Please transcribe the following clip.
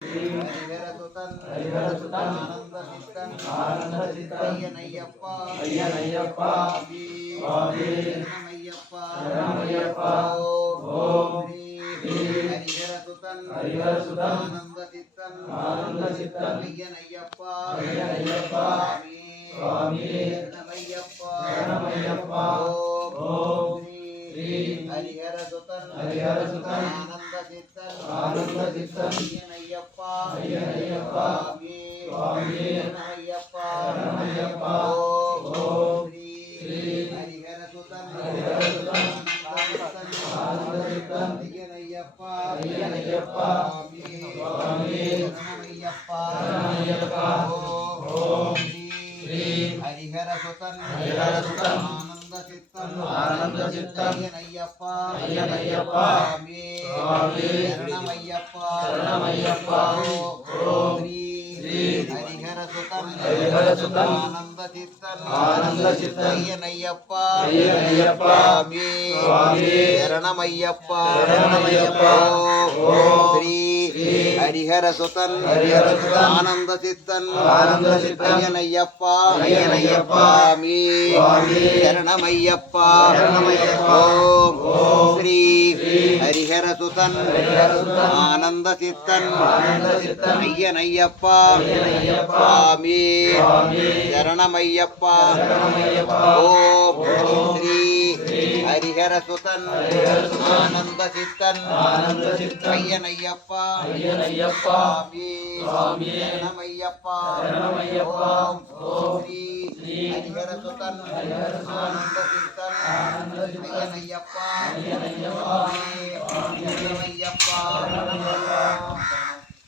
ஹரிஹரசுதன் ஆனந்தசித்தன் ஐயனையப்பா சரணமையப்பா ஓம் ஸ்ரீ ஹரிஹரசுதன் ஆனந்தசித்தன் ஐயனையப்பா சுவாமி சரணமையப்பா ஓம் ஸ்ரீ ஹரிஹரசுதன் ஆனந்தசித்தன் ஐயனையப்பா சுவாமி சரணமையப்பா ஓம் ஸ்ரீ ஹரிஹரசுதன் ஆனந்தசித்தன் ஐயனையப்பா சுவாமி சரணமையப்பா ஓம் ஸ்ரீ ஹரிஹரசுதன் ஆனந்தசித்தன் ஐயனையப்பா சுவாமி சரணமையப்பா ஓம் ஸ்ரீ ஹரிஹரசுதன் ஆனந்தசித்தன் ஐயனையப்பா சுவாமி சரணமையப்பா ஓம் ஸ்ரீ ஹரிஹரசுதன் ஆனந்தசித்தன் ஐயனையப்பா சுவாமி சரணமையப்பா ஓம் ஸ்ரீ ஹரிஹரசுதன் ஆனந்தசித்தன் ஐயனையப்பா சுவாமி சரணமையப்பா ஓம் ஸ்ரீ ஹரிஹரசுதன் ஆனந்தசித்தன் ஐயனையப்பா சுவாமி சரணமையப்பா ஓம் ஸ்ரீ ஹரிஹரசுதன் ஆனந்தசித்தன் ஐயனையப்பா சரணமையப்பா